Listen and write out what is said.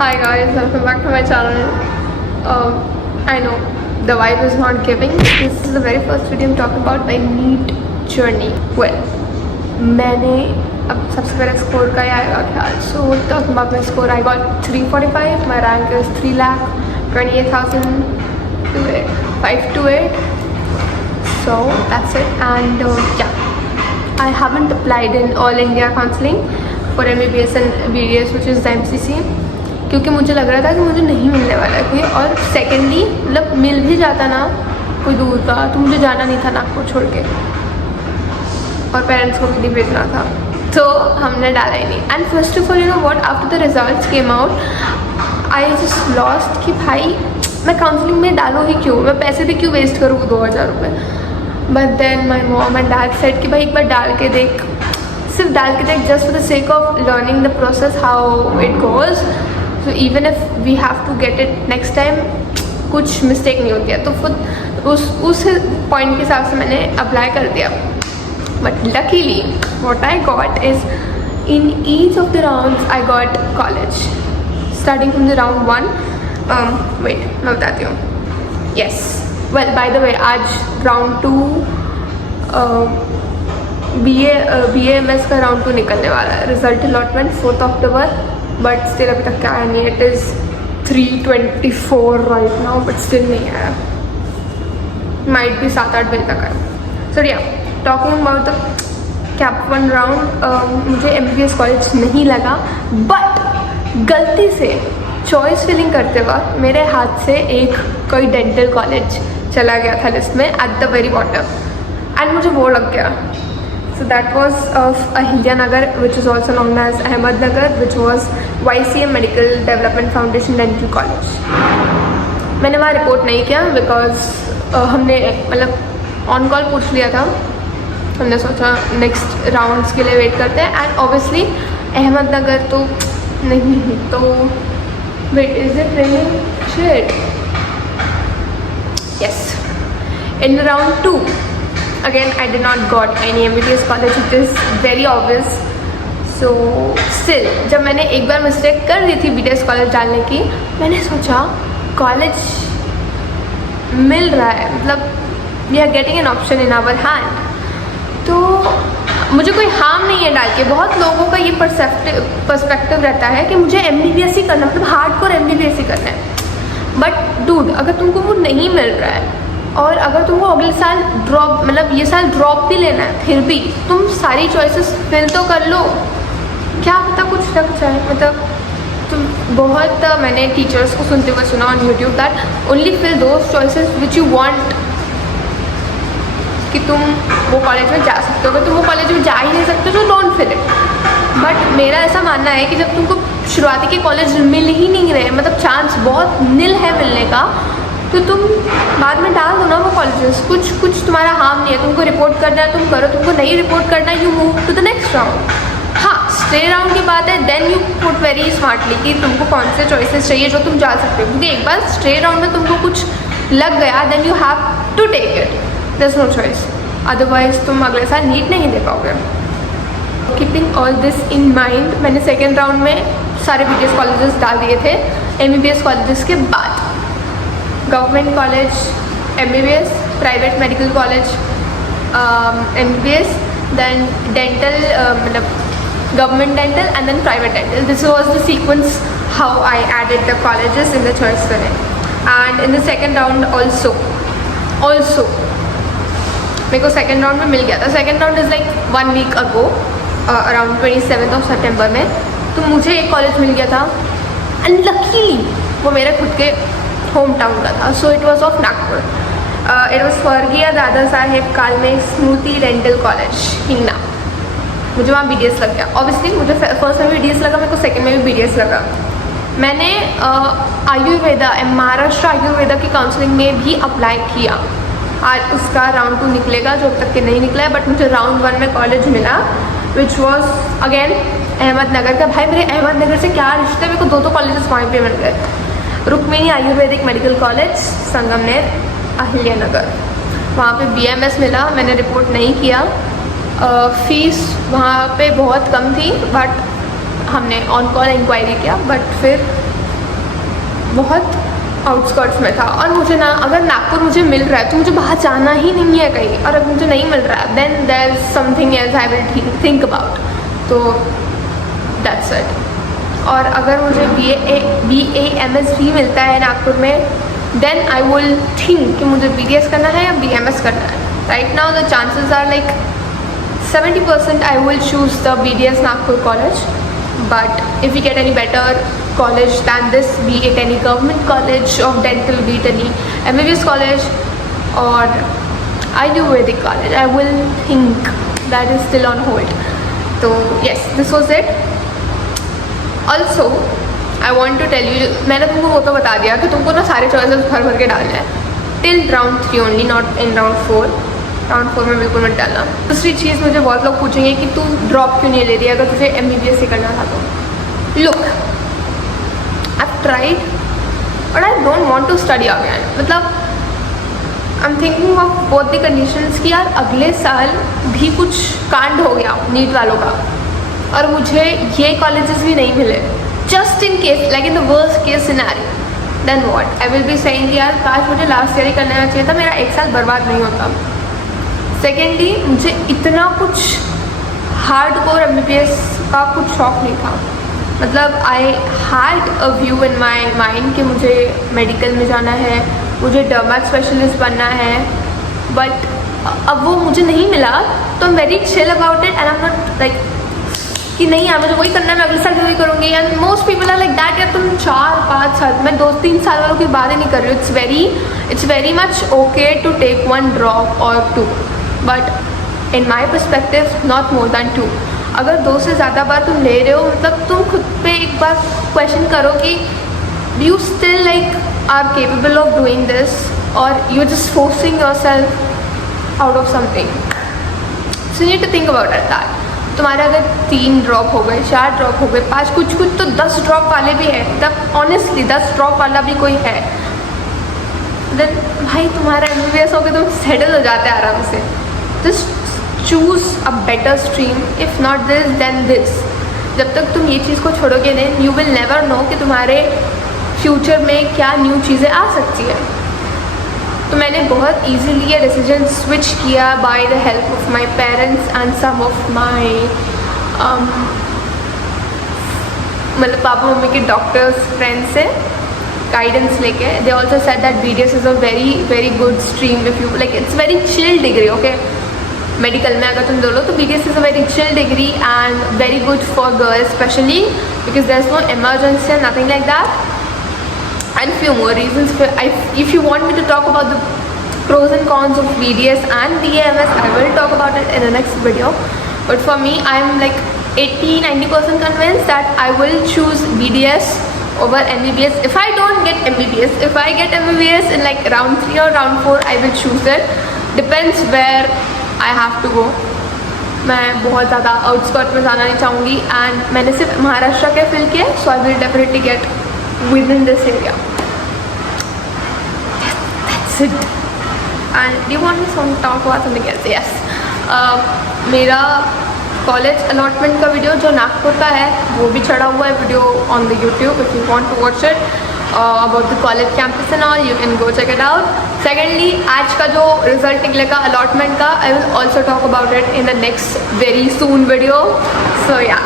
Hi guys, welcome back to my channel. I know the vibe is not giving. This is the very first video I'm talking about my NEET journey. Well, मैंने अब सबसे पहले score का ही आएगा ख्याल. So talking about my score, I got 345. My rank is 3,28,528. So that's it. And yeah, I haven't applied in All India Counseling for MBBS and BDS, which is the MCC. क्योंकि मुझे लग रहा था कि मुझे नहीं मिलने वाला है. और सेकेंडली मतलब मिल भी जाता ना कोई दूर का तो मुझे जाना नहीं था नागपुर छोड़ के, और पेरेंट्स को भी नहीं भेजना था, तो हमने डाला ही नहीं. And first of all you know what, after the results came out I just lost कि भाई मैं काउंसलिंग में डालूँ ही क्यों, मैं पैसे भी क्यों वेस्ट करूँ 2000 रुपये. But then my mom and dad said कि भाई एक बार डाल के देख, सिर्फ डाल के देख, just for the sake of learning the process how it goes. So even if we have to get it next time, कुछ मिस्टेक नहीं होती है. तो खुद उस पॉइंट के हिसाब से मैंने अप्लाई कर दिया. But luckily what I got is in each of the rounds I got college. Starting from the round 1, wait मैं बताती हूँ. Yes, well by the way आज round 2 BAMS का round 2 निकलने वाला है. Result allotment 4th October, but still अभी तक क्या आया नहीं. It is 3:24 right now, but still नहीं आया. माइट भी 7-8 बजे तक आया. सो या talking about the cap 1 round, मुझे MBBS कॉलेज नहीं लगा. बट गलती से चॉइस फिलिंग करते वक्त मेरे हाथ से एक कोई डेंटल कॉलेज चला गया था लिस्ट में at the very bottom, and मुझे वो लग गया. So that was of Ahilyanagar, which is also known as Ahmednagar, which was YCM Medical Development Foundation Dental College. मैंने वहाँ रिपोर्ट नहीं किया बिकॉज हमने मतलब ऑन कॉल पूछ लिया था. हमने सोचा नेक्स्ट राउंड्स के लिए वेट करते हैं. एंड ऑब्वियसली अहमदनगर तो नहीं, तो wait is it raining shit. Yes, in round 2 again I did not got any MBBS college, which is very obvious. So still जब मैंने एक बार मिस्टेक कर दी थी BDS कॉलेज डालने की, मैंने सोचा कॉलेज मिल रहा है, मतलब we are getting an option in our hand, तो मुझे कोई हार्म नहीं है डाल के. बहुत लोगों का ये पर्सपेक्टिव रहता है कि मुझे MBBS ही करना, मतलब हार्डकोर MBBS ही करना है. बट डूड, अगर तुमको वो नहीं मिल रहा है और अगर तुमको अगले साल ड्रॉप, मतलब ये साल ड्रॉप भी लेना है, फिर भी तुम सारी चॉइसेस फिल तो कर लो. क्या पता कुछ लग जाए. मतलब तुम बहुत मैंने टीचर्स को सुनते हुए सुना on YouTube that only fill those choices which you want, कि तुम वो कॉलेज में जा सकते हो. अगर तुम वो कॉलेज में जा ही नहीं सकते तो डोंट फिल इट. बट मेरा ऐसा मानना है कि जब तुमको शुरुआती के कॉलेज मिल ही नहीं रहे, मतलब चांस बहुत निल है मिलने का, तो तुम बाद में डाल दो ना वो कॉलेजेस. कुछ तुम्हारा हार्म नहीं है. तुमको रिपोर्ट करना है तुम करो, तुमको नहीं रिपोर्ट करना है you move to the next round. हाँ, स्टे राउंड की बात है, then you put very smartly कि तुमको कौन से चॉइसेस चाहिए जो तुम जा सकते हो. क्योंकि एक बार स्टे राउंड में तुमको कुछ लग गया, then you have to take it, there is no choice. Otherwise तुम अगले साल नीट नहीं दे पाओगे. Keeping all this in mind, मैंने सेकेंड राउंड में सारे BDS कॉलेजेस डाल दिए थे. MBBS कॉलेजेस के बाद government college MBBS, private medical college MBBS, then dental मतलब government dental and then private dental. This was the sequence how I added the colleges in the choice filling. And in the second round also मेरे को second round में मिल गया था. Second round is like 1 week ago, around 27 सितंबर में. तो मुझे एक कॉलेज मिल गया था, एंड लकीली वो मेरे खुद के होम टाउन का था. So it was of Nagpur. It was स्वर्गीय दादा साहेब कालमे स्मृति डेंटल कॉलेज हिंगना. मुझे वहाँ BDS लग गया. ऑब्वियसली मुझे फर्स्ट में भी BDS लगा, मेरे को सेकेंड में भी BDS लगा. मैंने आयुर्वेदा, महाराष्ट्र आयुर्वेदा की काउंसलिंग में भी अप्लाई किया. आज उसका राउंड 2 निकलेगा, जो अब तक के नहीं निकला है. बट मुझे राउंड 1 में कॉलेज मिला, विच वॉज अगेन अहमदनगर का. भाई मेरे अहमदनगर से क्या रिश्ते, मेरे को 2 कॉलेजेस वहीं पे मिल गए. रुक्मिणी आयुर्वेदिक मेडिकल कॉलेज संगमनेर अहिल्यानगर, वहाँ पे BMS मिला. मैंने रिपोर्ट नहीं किया. फ़ीस वहाँ पे बहुत कम थी, बट हमने ऑन कॉल इंक्वायरी किया. बट फिर बहुत आउटस्कर्ट्स में था, और मुझे ना, अगर नागपुर मुझे मिल रहा है तो मुझे बाहर जाना ही नहीं है कहीं, और अगर मुझे नहीं मिल रहा है then there is something else I will think about. तो दैट्स इट. और अगर मुझे BAMS भी मिलता है नागपुर में, देन आई विल थिंक कि मुझे BDS करना है या BMS करना है. Right now the chances are like 70% I will choose the BDS Nagpur college, but if we get any better college than this, be it any government college of dental, be it any MBBS college or Ayurvedic college, I will think. That is still on hold. So yes, this was it. Also I want to tell you, मैंने तुमको वो तो बता दिया कि तुमको ना सारे चॉइसेस भर के डालना है till round 3 only, not in round 4. Round 4 में बिल्कुल मत डालना. दूसरी चीज़, मुझे बहुत लोग पूछेंगे कि तू ड्रॉप क्यों नहीं ले रही अगर तुझे MBBS ही करना था तो. Look, I tried but I don't want to study again. मतलब I am thinking of both the conditions कि यार अगले साल भी कुछ कांड हो गया नीट वालों का और मुझे ये कॉलेजेस भी नहीं मिले, just in case, like in the worst case scenario, then what I will be saying यार काश मुझे लास्ट ईयर ही करना चाहिए था, मेरा एक साल बर्बाद नहीं होता. सेकेंडली, मुझे इतना कुछ हार्ड कोर MBBS का कुछ शौक नहीं था. मतलब I had a view in my mind कि मुझे मेडिकल में जाना है, मुझे डर्मा स्पेशलिस्ट बनना है, बट अब वो मुझे नहीं मिला तो I am very chill about it. And I am not like कि नहीं यार मुझे वही करना है, मैं अगले साल भी वही करूँगी. And most people are like that. यार तुम 4-5 साल, मैं 2-3 साल वालों की बात ही नहीं कर रही हूँ. It's very much okay to take 1 drop और 2, but in my perspective not more than 2. अगर 2 से ज़्यादा बार तुम ले रहे हो, मतलब तुम खुद पे एक बार क्वेश्चन करो कि do you still like are capable of doing this, और you are just forcing yourself out of something. So you need to think about that. तुम्हारे अगर 3 ड्रॉप हो गए, 4 ड्रॉप हो गए, 5, कुछ तो 10 ड्रॉप वाले भी हैं. तब ऑनेस्टली 10 ड्रॉप वाला भी कोई है, देन भाई तुम्हारा MBBS हो गया, तुम सेटल हो जाते हैं आराम से. Just choose a better stream, if not this then this. जब तक तुम ये चीज़ को छोड़ोगे नहीं, यू विल नेवर नो कि तुम्हारे फ्यूचर में क्या न्यू चीज़ें आ सकती है. तो मैंने बहुत ईजीली ये डिसीजन स्विच किया by the help of my parents and some of my मतलब पापा मम्मी के डॉक्टर्स फ्रेंड्स से गाइडेंस लेके. They also said that BDS is a very good stream if you like, it's very chill degree. Okay, medical में अगर तुम बोलो तो BDS is a very chill degree and very good for girls specially because there is no emergency and nothing like that. And few more reasons. If you want me to talk about the pros and cons of BDS and BAMS, I will talk about it in the next video. But for me, I am like 80-90% convinced that I will choose BDS over MBBS. If I don't get MBBS, if I get MBBS in like round 3 or round 4, I will choose it. Depends where I have to go. मैं बहुत ज़्यादा outskirt में जाना नहीं चाहूँगी and मैंने सिर्फ महाराष्ट्र के फिल किया, so I will definitely get within this area. That's it. And do you want me to talk about something else? Yes. मेरा कॉलेज अलॉटमेंट का वीडियो जो नागपुर का है वो भी चढ़ा हुआ है video on the YouTube. If you want to watch it about the college campus and all, you can go check it out. Secondly, आज का जो रिजल्ट निकलेगा अलॉटमेंट का, I will also talk about it in the next very soon video. So या